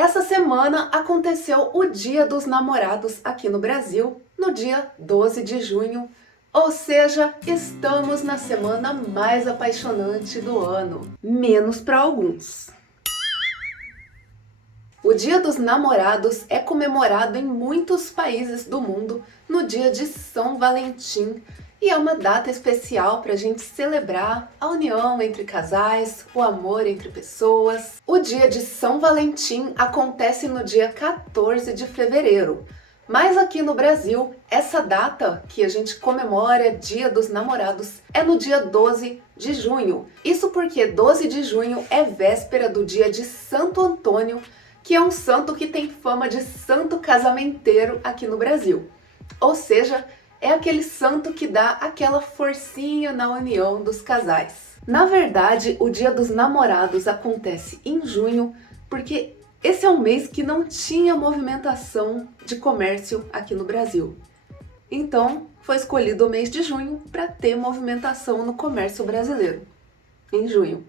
Essa semana aconteceu o Dia dos Namorados aqui no Brasil, no dia 12 de junho, ou seja, estamos na semana mais apaixonante do ano, menos para alguns. O Dia dos Namorados é comemorado em muitos países do mundo no dia de São Valentim e é uma data especial para a gente celebrar a união entre casais, o amor entre pessoas. O dia de São Valentim acontece no dia 14 de fevereiro, mas aqui no Brasil, essa data que a gente comemora, Dia dos Namorados, é no dia 12 de junho. Isso porque 12 de junho é véspera do dia de Santo Antônio, que é um santo que tem fama de santo casamenteiro aqui no Brasil. Ou seja, é aquele santo que dá aquela forcinha na união dos casais. Na verdade, o Dia dos Namorados acontece em junho porque esse é um mês que não tinha movimentação de comércio aqui no Brasil. Então, foi escolhido o mês de junho para ter movimentação no comércio brasileiro, em junho.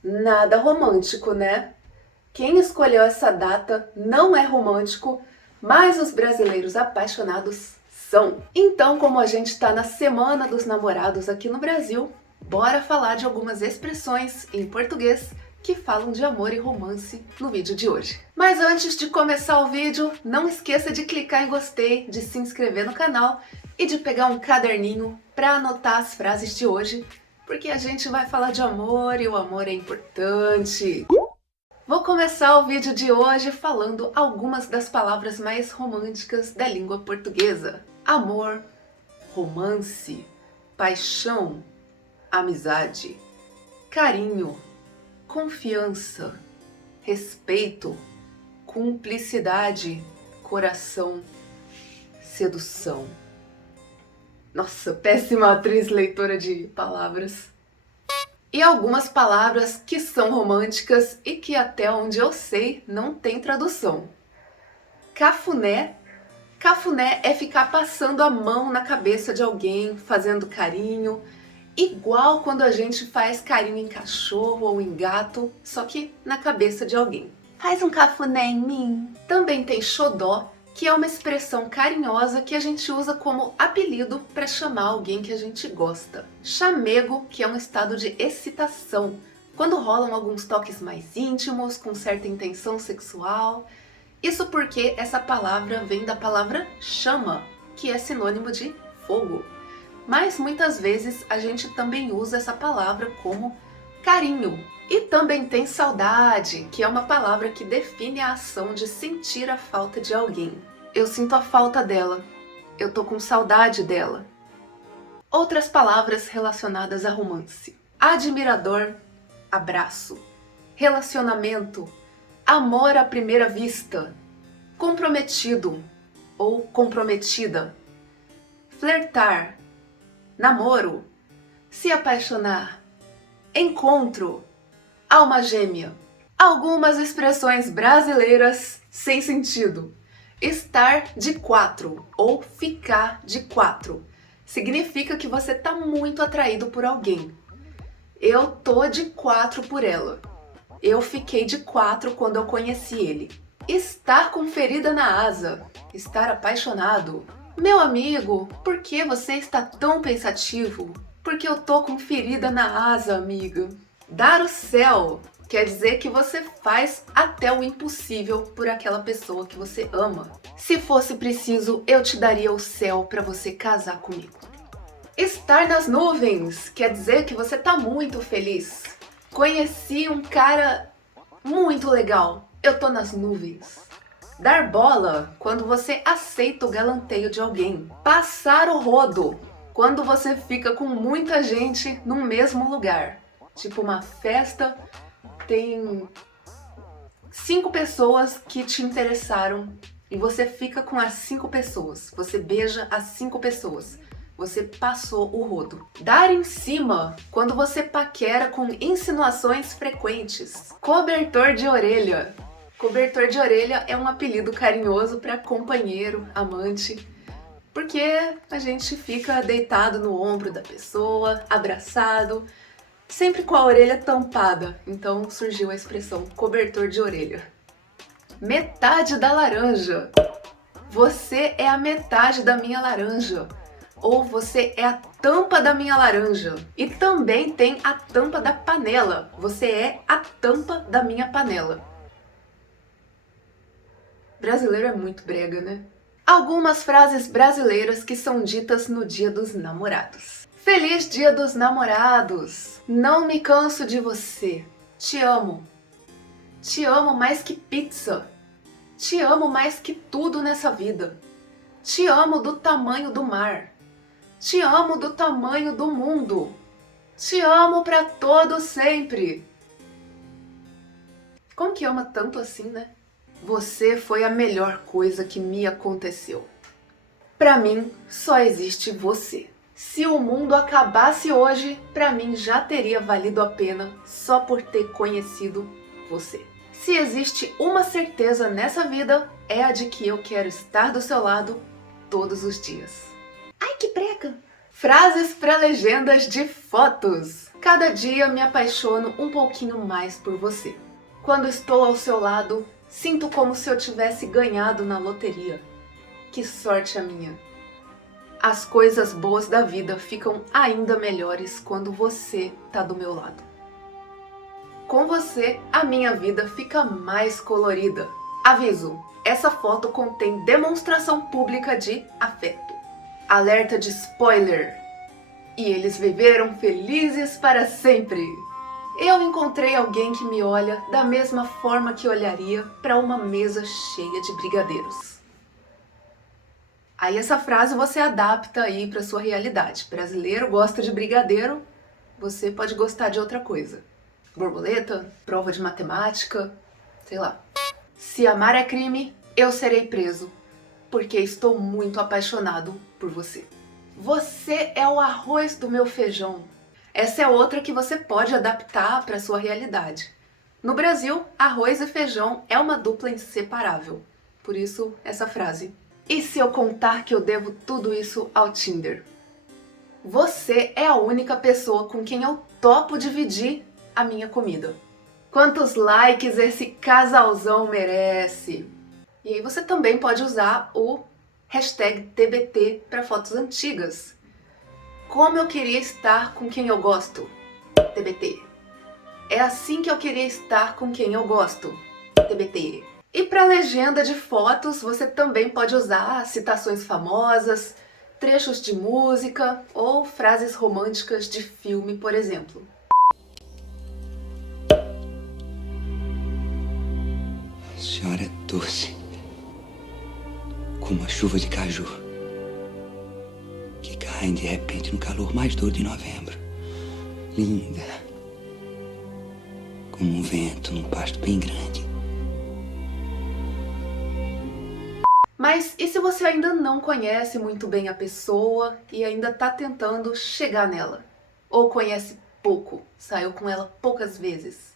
Nada romântico, né? Quem escolheu essa data não é romântico, mas os brasileiros apaixonados são. Então, como a gente está na Semana dos Namorados aqui no Brasil, bora falar de algumas expressões em português que falam de amor e romance no vídeo de hoje. Mas antes de começar o vídeo, não esqueça de clicar em gostei, de se inscrever no canal e de pegar um caderninho para anotar as frases de hoje, porque a gente vai falar de amor e o amor é importante. Vou começar o vídeo de hoje falando algumas das palavras mais românticas da língua portuguesa. Amor, romance, paixão, amizade, carinho, confiança, respeito, cumplicidade, coração, sedução. Nossa, péssima atriz leitora de palavras. E algumas palavras que são românticas e que até onde eu sei não tem tradução. Cafuné. Cafuné é ficar passando a mão na cabeça de alguém, fazendo carinho, igual quando a gente faz carinho em cachorro ou em gato, só que na cabeça de alguém. Faz um cafuné em mim. Também tem xodó, que é uma expressão carinhosa que a gente usa como apelido para chamar alguém que a gente gosta. Chamego, que é um estado de excitação, quando rolam alguns toques mais íntimos, com certa intenção sexual. Isso porque essa palavra vem da palavra chama, que é sinônimo de fogo. Mas muitas vezes a gente também usa essa palavra como carinho. E também tem saudade, que é uma palavra que define a ação de sentir a falta de alguém. Eu sinto a falta dela. Eu tô com saudade dela. Outras palavras relacionadas a romance. Admirador, abraço. Relacionamento, amor à primeira vista. Comprometido ou comprometida. Flertar, namoro, se apaixonar, encontro, alma gêmea. Algumas expressões brasileiras sem sentido. Estar de quatro ou ficar de quatro significa que você tá muito atraído por alguém. Eu tô de quatro por ela. Eu fiquei de quatro quando eu conheci ele. Estar com ferida na asa. Estar apaixonado. Meu amigo, por que você está tão pensativo? Porque eu tô com ferida na asa, amiga. Dar o céu quer dizer que você faz até o impossível por aquela pessoa que você ama. Se fosse preciso, eu te daria o céu para você casar comigo. Estar nas nuvens quer dizer que você tá muito feliz. Conheci um cara muito legal. Eu tô nas nuvens. Dar bola, quando você aceita o galanteio de alguém. Passar o rodo, quando você fica com muita gente no mesmo lugar. Tipo uma festa, tem 5 pessoas que te interessaram e você fica com as 5 pessoas. Você beija as 5 pessoas. Você passou o rodo. Dar em cima, quando você paquera com insinuações frequentes. Cobertor de orelha. Cobertor de orelha é um apelido carinhoso para companheiro, amante, porque a gente fica deitado no ombro da pessoa, abraçado, sempre com a orelha tampada. Então surgiu a expressão cobertor de orelha. Metade da laranja. Você é a metade da minha laranja. Ou você é a tampa da minha laranja. E também tem a tampa da panela. Você é a tampa da minha panela. Brasileiro é muito brega, né? Algumas frases brasileiras que são ditas no Dia dos Namorados. Feliz Dia dos Namorados! Não me canso de você. Te amo. Te amo mais que pizza. Te amo mais que tudo nessa vida. Te amo do tamanho do mar. Te amo do tamanho do mundo. Te amo pra todo sempre. Como que ama tanto assim, né? Você foi a melhor coisa que me aconteceu. Pra mim, só existe você. Se o mundo acabasse hoje, pra mim já teria valido a pena só por ter conhecido você. Se existe uma certeza nessa vida, é a de que eu quero estar do seu lado todos os dias. Ai, que brega! Frases para legendas de fotos. Cada dia me apaixono um pouquinho mais por você. Quando estou ao seu lado, sinto como se eu tivesse ganhado na loteria. Que sorte a minha! As coisas boas da vida ficam ainda melhores quando você tá do meu lado. Com você, a minha vida fica mais colorida. Aviso, essa foto contém demonstração pública de afeto. Alerta de spoiler. E eles viveram felizes para sempre. Eu encontrei alguém que me olha da mesma forma que olharia para uma mesa cheia de brigadeiros. Aí essa frase você adapta aí para sua realidade. Brasileiro gosta de brigadeiro, você pode gostar de outra coisa. Borboleta, prova de matemática, sei lá. Se amar é crime, eu serei preso, porque estou muito apaixonado por você. Você é o arroz do meu feijão. Essa é outra que você pode adaptar para sua realidade. No Brasil, arroz e feijão é uma dupla inseparável. Por isso, essa frase. E se eu contar que eu devo tudo isso ao Tinder? Você é a única pessoa com quem eu topo dividir a minha comida. Quantos likes esse casalzão merece? E aí você também pode usar o hashtag TBT para fotos antigas. Como eu queria estar com quem eu gosto? TBT. É assim que eu queria estar com quem eu gosto? TBT. E para legenda de fotos, você também pode usar citações famosas, trechos de música ou frases românticas de filme, por exemplo. A senhora é doce, como uma chuva de caju, que caem de repente no calor mais duro de novembro. Linda, como um vento num pasto bem grande. Mas e se você ainda não conhece muito bem a pessoa e ainda está tentando chegar nela? Ou conhece pouco, saiu com ela poucas vezes?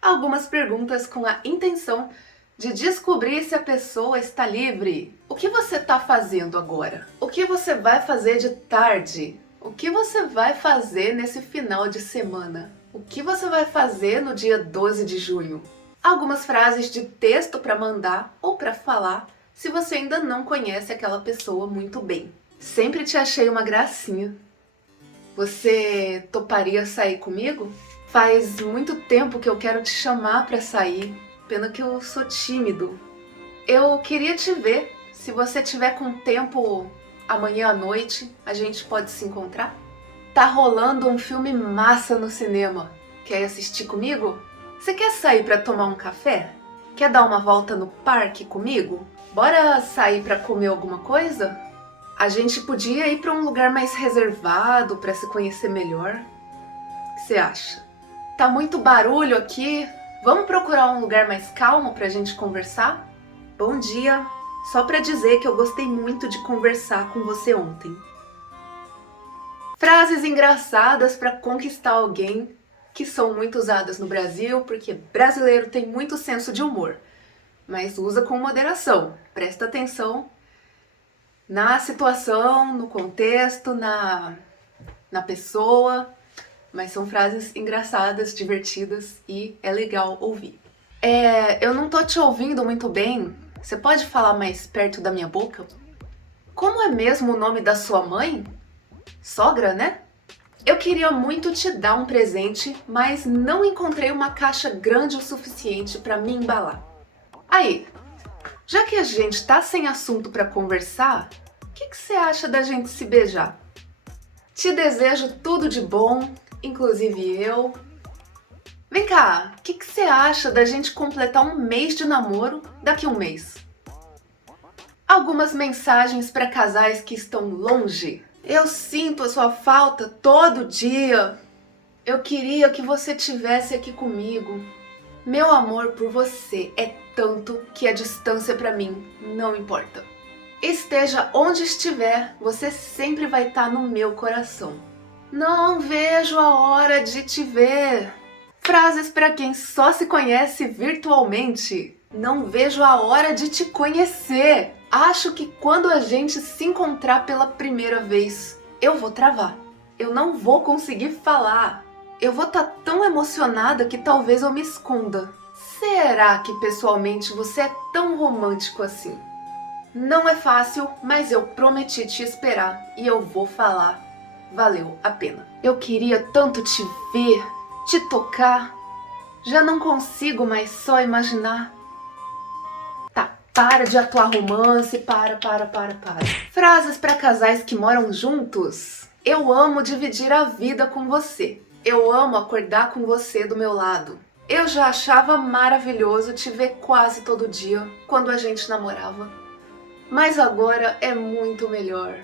Algumas perguntas com a intenção de descobrir se a pessoa está livre. O que você está fazendo agora? O que você vai fazer de tarde? O que você vai fazer nesse final de semana? O que você vai fazer no dia 12 de junho? Algumas frases de texto para mandar ou para falar se você ainda não conhece aquela pessoa muito bem. Sempre te achei uma gracinha. Você toparia sair comigo? Faz muito tempo que eu quero te chamar para sair, pena que eu sou tímido. Eu queria te ver. Se você tiver com tempo amanhã à noite, a gente pode se encontrar? Tá rolando um filme massa no cinema. Quer assistir comigo? Você quer sair para tomar um café? Quer dar uma volta no parque comigo? Bora sair para comer alguma coisa? A gente podia ir para um lugar mais reservado para se conhecer melhor. O que você acha? Tá muito barulho aqui. Vamos procurar um lugar mais calmo pra gente conversar? Bom dia! Só pra dizer que eu gostei muito de conversar com você ontem. Frases engraçadas para conquistar alguém que são muito usadas no Brasil, porque brasileiro tem muito senso de humor. Mas usa com moderação. Presta atenção na situação, no contexto, na pessoa. Mas são frases engraçadas, divertidas e é legal ouvir. Eu não tô te ouvindo muito bem. Você pode falar mais perto da minha boca? Como é mesmo o nome da sua mãe? Sogra, né? Eu queria muito te dar um presente, mas não encontrei uma caixa grande o suficiente para me embalar. Aí, já que a gente tá sem assunto para conversar, o que você acha da gente se beijar? Te desejo tudo de bom, inclusive eu. Vem cá, o que você acha da gente completar um mês de namoro daqui a um mês? Algumas mensagens para casais que estão longe. Eu sinto a sua falta todo dia. Eu queria que você estivesse aqui comigo. Meu amor por você é tanto que a distância para mim não importa. Esteja onde estiver, você sempre vai estar no meu coração. Não vejo a hora de te ver. Frases para quem só se conhece virtualmente. Não vejo a hora de te conhecer. Acho que quando a gente se encontrar pela primeira vez, eu vou travar. Eu não vou conseguir falar. Eu vou estar tão emocionada que talvez eu me esconda. Será que pessoalmente você é tão romântico assim? Não é fácil, mas eu prometi te esperar e eu vou falar. Valeu a pena. Eu queria tanto te ver, te tocar. Já não consigo mais só imaginar. Tá, para de atuar romance, para. Frases para casais que moram juntos. Eu amo dividir a vida com você. Eu amo acordar com você do meu lado. Eu já achava maravilhoso te ver quase todo dia quando a gente namorava. Mas agora é muito melhor.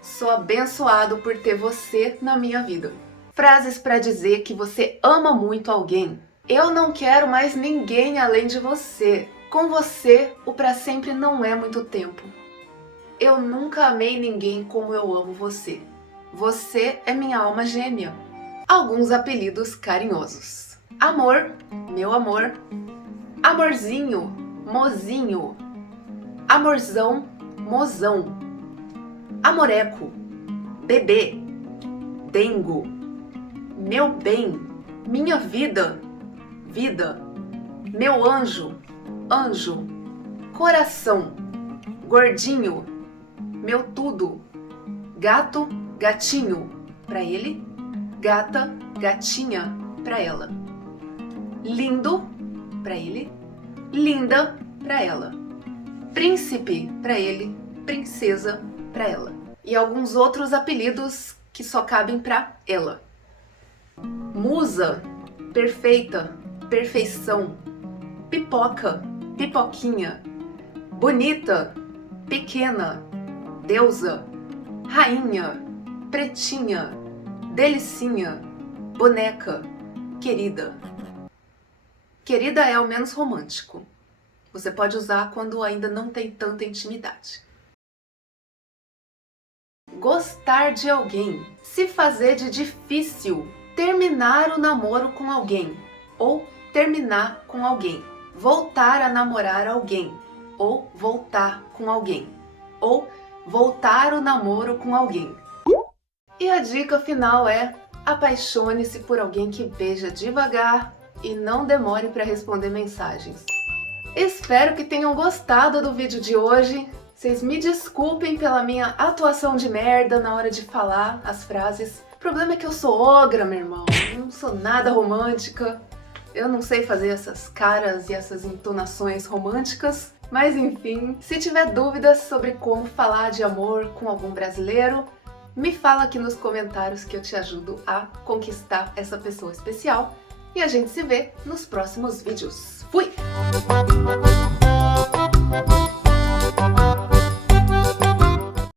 Sou abençoado por ter você na minha vida. Frases para dizer que você ama muito alguém. Eu não quero mais ninguém além de você. Com você, o para sempre não é muito tempo. Eu nunca amei ninguém como eu amo você. Você é minha alma gêmea. Alguns apelidos carinhosos. Amor, meu amor. Amorzinho, mozinho. Amorzão, mozão. Amoreco, bebê. Dengo, meu bem. Minha vida, vida. Meu anjo, anjo. Coração, gordinho. Meu tudo. Gato, gatinho. Pra ele. Gata, gatinha. Pra ela. Lindo, pra ele. Linda, pra ela. Príncipe, pra ele. Princesa, pra ela. E alguns outros apelidos que só cabem pra ela. Musa, perfeita, perfeição. Pipoca, pipoquinha. Bonita, pequena. Deusa, rainha, pretinha, delicinha, boneca, querida. Querida é o menos romântico. Você pode usar quando ainda não tem tanta intimidade. Gostar de alguém. Se fazer de difícil. Terminar o namoro com alguém. Ou terminar com alguém. Voltar a namorar alguém. Ou voltar com alguém. Ou voltar o namoro com alguém. E a dica final é: apaixone-se por alguém que beija devagar e não demore para responder mensagens. Espero que tenham gostado do vídeo de hoje. Vocês me desculpem pela minha atuação de merda na hora de falar as frases. O problema é que eu sou ogra, meu irmão. Eu não sou nada romântica. Eu não sei fazer essas caras e essas entonações românticas. Mas enfim, se tiver dúvidas sobre como falar de amor com algum brasileiro, me fala aqui nos comentários que eu te ajudo a conquistar essa pessoa especial. E a gente se vê nos próximos vídeos. Fui!